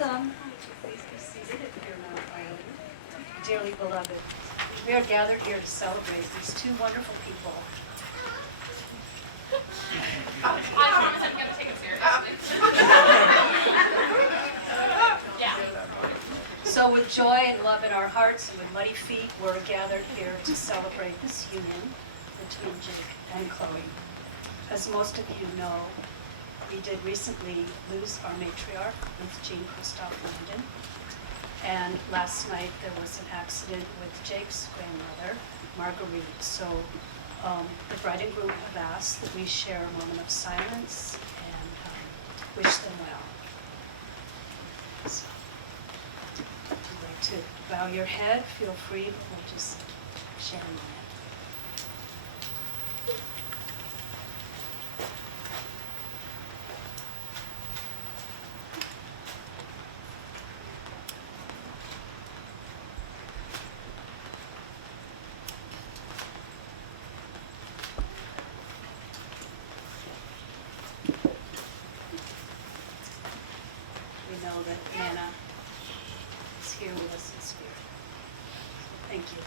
Welcome. Please be seated if you're not already. Dearly beloved, we are gathered here to celebrate these two wonderful people. I promise I'm going to take it seriously. Yeah. So with joy and love in our hearts and with muddy feet, we're gathered here to celebrate this union between Jake and Chloe. As most of you know, we did recently lose our matriarch with Jean Christophe Landon. And last night there was an accident with Jake's grandmother, Marguerite. So the bride and groom have asked that we share a moment of silence and wish them well. So, if you'd like to bow your head, feel free, but we'll just share a moment. Know that Nana is here with us in spirit. So thank you.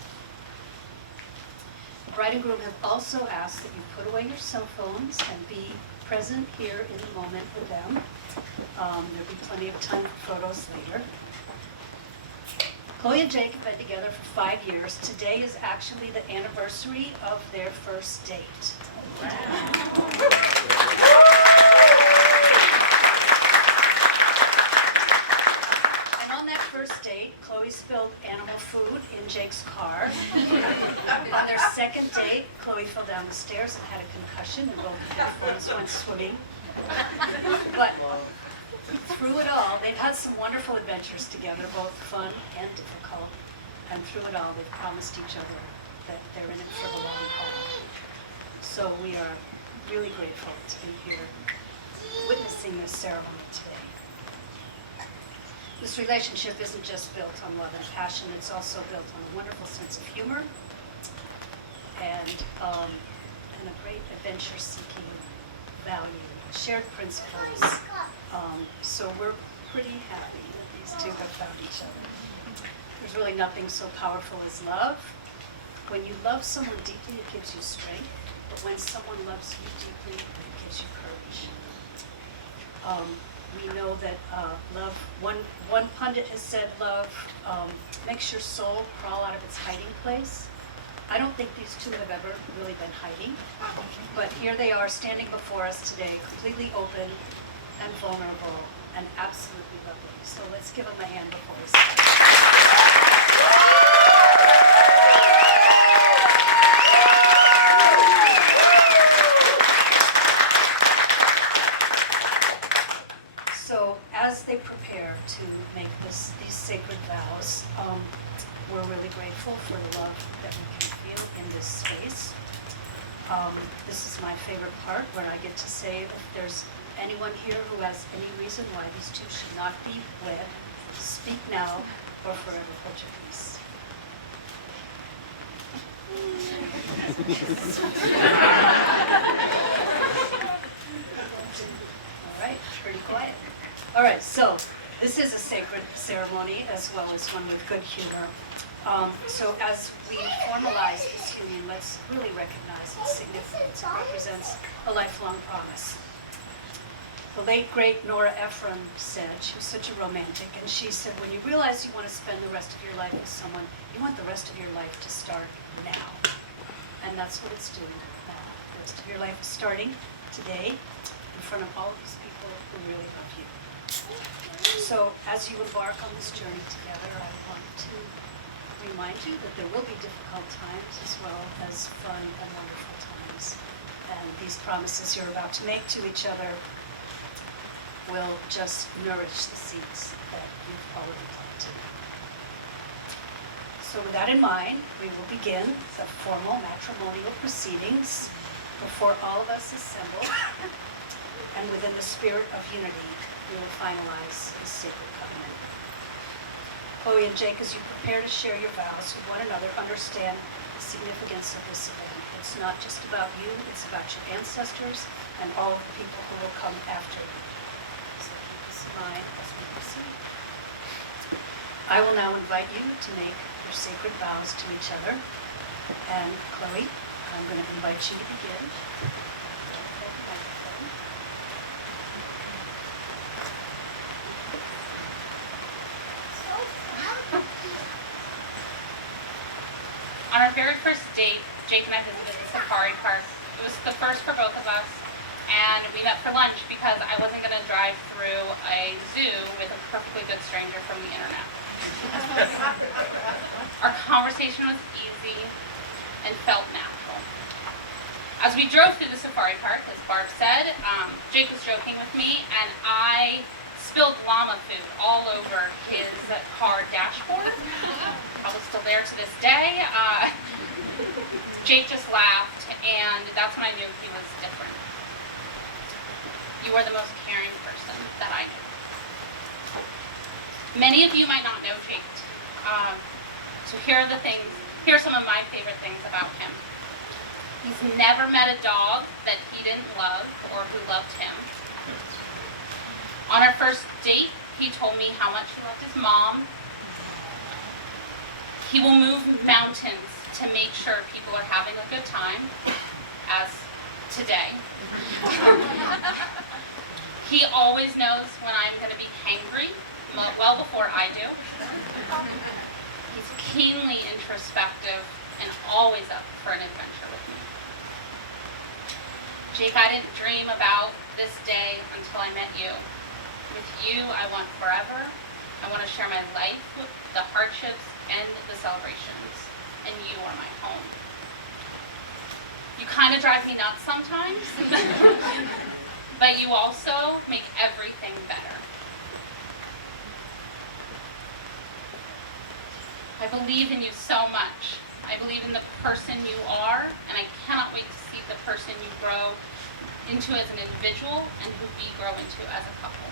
The bride and groom have also asked that you put away your cell phones and be present here in the moment with them. There'll be plenty of time for photos later. Chloe and Jake have been together for 5 years. Today is actually the anniversary of their first date. First date, Chloe spilled animal food in Jake's car. On their second date, Chloe fell down the stairs and had a concussion and both of their friends went swimming. But through it all, they've had some wonderful adventures together, both fun and difficult. And through it all, they've promised each other that they're in it for the long haul. So we are really grateful to be here witnessing this ceremony today. This relationship isn't just built on love and passion, it's also built on a wonderful sense of humor and a great adventure-seeking value, shared principles. So we're pretty happy that these two have found each other. There's really nothing so powerful as love. When you love someone deeply, it gives you strength, but when someone loves you deeply, it gives you courage. We know that love, one pundit has said love makes your soul crawl out of its hiding place. I don't think these two have ever really been hiding, but here they are standing before us today, completely open and vulnerable and absolutely lovely. So let's give them a hand before we start. So as they prepare to make these sacred vows, we're really grateful for the love that we can feel in this space. This is my favorite part, where I get to say if there's anyone here who has any reason why these two should not be wed, speak now or forever hold your peace. All right, pretty quiet. All right, so this is a sacred ceremony as well as one with good humor. So as we formalize this union, let's really recognize its significance. It represents a lifelong promise. The late, great Nora Ephron said, she was such a romantic, and she said, when you realize you want to spend the rest of your life with someone, you want the rest of your life to start now. And that's what it's doing now. The rest of your life is starting today in front of all these people who really love you. So as you embark on this journey together, I want to remind you that there will be difficult times as well as fun and wonderful times. And these promises you're about to make to each other will just nourish the seeds that you've already planted. So with that in mind, we will begin the formal matrimonial proceedings before all of us assemble, and within the spirit of unity, we will finalize this sacred covenant. Chloe and Jake, as you prepare to share your vows with one another, understand the significance of this event. It's not just about you, it's about your ancestors and all of the people who will come after you. So keep this in mind as we proceed. I will now invite you to make your sacred vows to each other. And Chloe, I'm going to invite you to begin. On our very first date, Jake and I visited the safari park. It was the first for both of us, and we met for lunch because I wasn't going to drive through a zoo with a perfectly good stranger from the internet. Our conversation was easy and felt natural. As we drove through the safari park, as Barb said, Jake was joking with me, and I spilled llama food all over his car dashboard. Probably still there to this day. Jake just laughed, and that's when I knew he was different. You are the most caring person that I knew. Many of you might not know Jake. So here are some of my favorite things about him. He's never met a dog that he didn't love or who loved him. On our first date, he told me how much he loved his mom. He will move mountains to make sure people are having a good time, as today. He always knows when I'm going to be hangry, well before I do. He's keenly introspective and always up for an adventure with me. Jake, I didn't dream about this day until I met you. With you, I want forever. I want to share my life, the hardships, and the celebrations. And you are my home. You kind of drive me nuts sometimes, but you also make everything better. I believe in you so much. I believe in the person you are, and I cannot wait to see the person you grow into as an individual and who we grow into as a couple.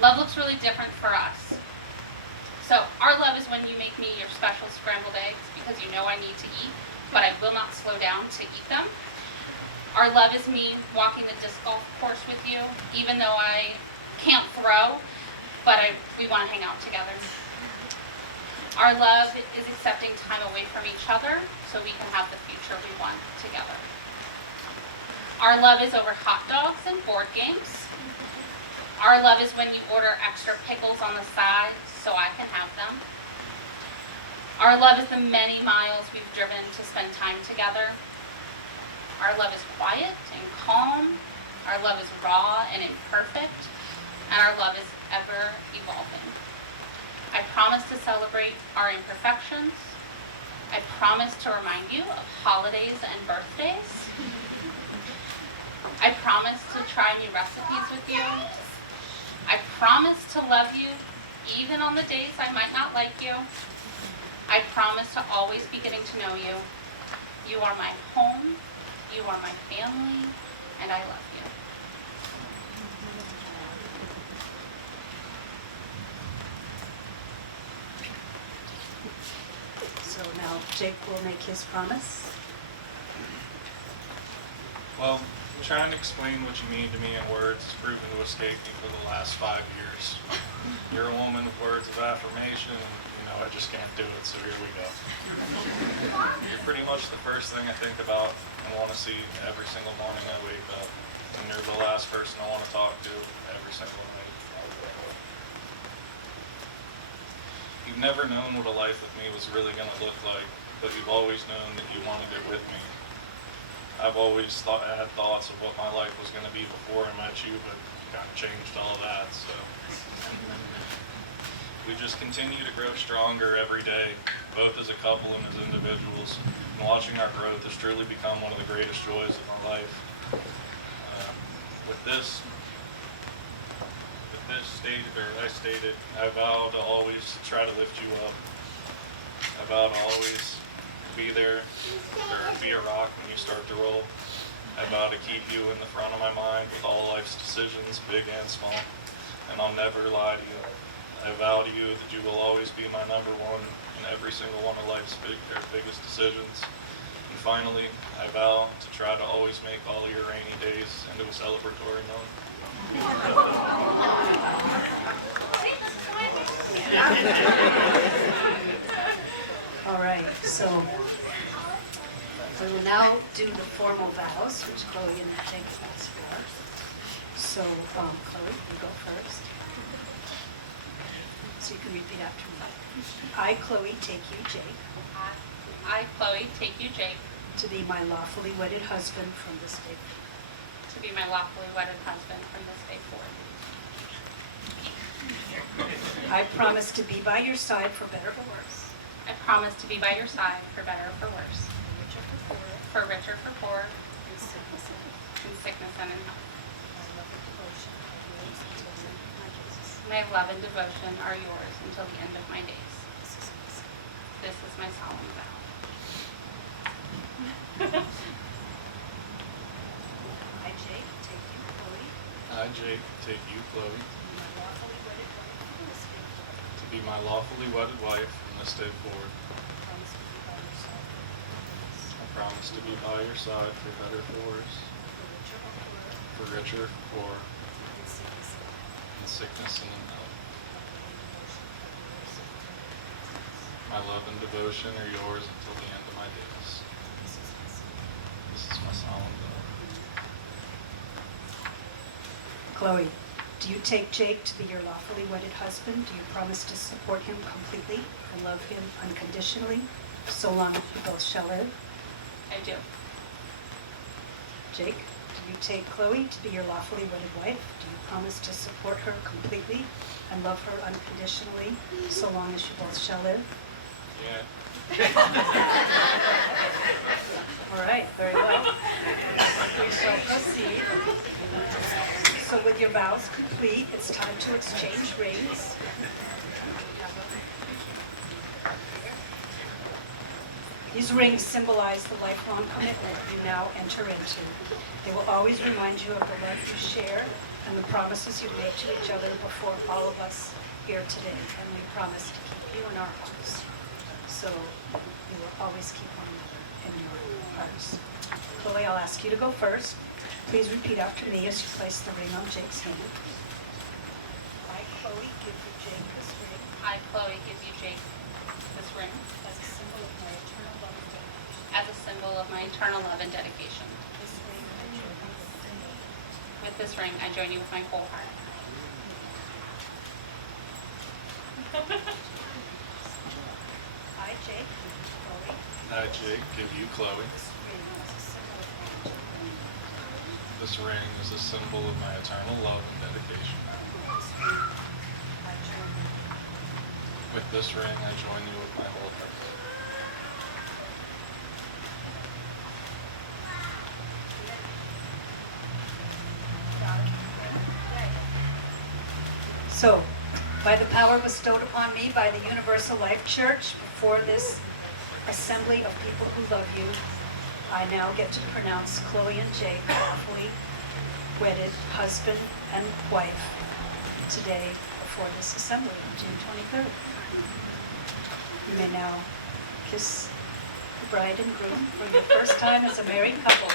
Love looks really different for us. So our love is when you make me your special scrambled eggs because you know I need to eat, but I will not slow down to eat them. Our love is me walking the disc golf course with you, even though I can't throw, but we want to hang out together. Our love is accepting time away from each other so we can have the future we want together. Our love is over hot dogs and board games. Our love is when you order extra pickles on the side so I can have them. Our love is the many miles we've driven to spend time together. Our love is quiet and calm. Our love is raw and imperfect. And our love is ever evolving. I promise to celebrate our imperfections. I promise to remind you of holidays and birthdays. I promise to try new recipes with you. I promise to love you even on the days I might not like you. I promise to always be getting to know you. You are my home, you are my family, and I love you. So now Jake will make his promise. Well, trying to explain what you mean to me in words has proven to escape me for the last 5 years. You're a woman with words of affirmation, and I just can't do it, so here we go. You're pretty much the first thing I think about and want to see every single morning I wake up. And you're the last person I want to talk to every single night. You've never known what a life with me was really going to look like, but you've always known that you wanted it with me. I've always had thoughts of what my life was going to be before I met you, but kind of changed all that, so. We just continue to grow stronger every day, both as a couple and as individuals. And watching our growth has truly become one of the greatest joys of my life. With this I stated, I vow to always try to lift you up. I vow to always be there, or be a rock when you start to roll. I vow to keep you in the front of my mind with all life's decisions, big and small, and I'll never lie to you. I vow to you that you will always be my number one in every single one of life's biggest decisions. And finally, I vow to try to always make all your rainy days into a celebratory moment. All right, so we will now do the formal vows, which Chloe and Jake asked for. So, Chloe, you go first. So you can repeat after me. I, Chloe, take you, Jake, I, Chloe, take you, Jake, to be my lawfully wedded husband from this day forth. to be my lawfully wedded husband from this day forth. I promise to be by your side for better or worse, I promise to be by your side for better or for worse, for richer or for poorer, in sickness and health. in sickness and in health. My love and devotion are yours until the end of my days. My love and devotion are yours until the end of my days. This is my solemn vow. I, Jake, take you, Chloe, I, Jake, take you, Chloe, to be my lawfully wedded wife from this day forth. to be my lawfully wedded wife from this day forward. I promise to be by your side, I promise to be by your side for better, for worse, for richer or poorer, for richer, for in sickness and in sickness and in health. My love and devotion are yours until the end of my days. This is my solemn vow. Chloe, do you take Jake to be your lawfully wedded husband? Do you promise to support him completely and love him unconditionally, so long as you both shall live? I do. Jake, do you take Chloe to be your lawfully wedded wife? Do you promise to support her completely and love her unconditionally, so long as you both shall live? Yeah. All right, very well. We shall proceed. So with your vows complete, it's time to exchange rings. These rings symbolize the lifelong commitment you now enter into. They will always remind you of the love you share and the promises you made to each other before all of us here today. And we promise to keep you in our hearts. So you will always keep one another in your hearts. Chloe, I'll ask you to go first. Please repeat after me as you place the ring on Jake's hand. I, Chloe, give you Jake this ring I, Chloe, give you Jake this ring as a symbol of my eternal love and dedication. as a symbol of my eternal love and dedication. This ring I join you with me. With this ring, I join you with my whole heart. I, Jake, Chloe, I, Jake, give you, Chloe, this ring as a symbol of my eternal love and dedication. this ring is a symbol of my eternal love and dedication. This ring I join you. With this ring, I join you with my whole heart. So, by the power bestowed upon me by the Universal Life Church, before this assembly of people who love you, I now get to pronounce Chloe and Jake lawfully wedded husband and wife today before this assembly on June 23rd. You may now kiss the bride and groom for your first time as a married couple.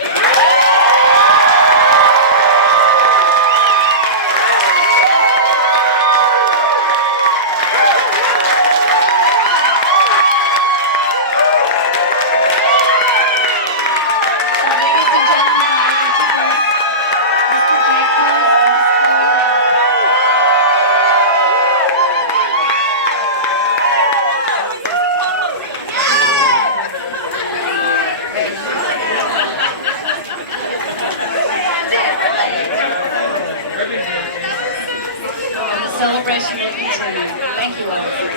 Ladies and gentlemen, I introduce Mr. Jake Cruz and Miss Chloe Brown. The celebration will continue. Thank you all.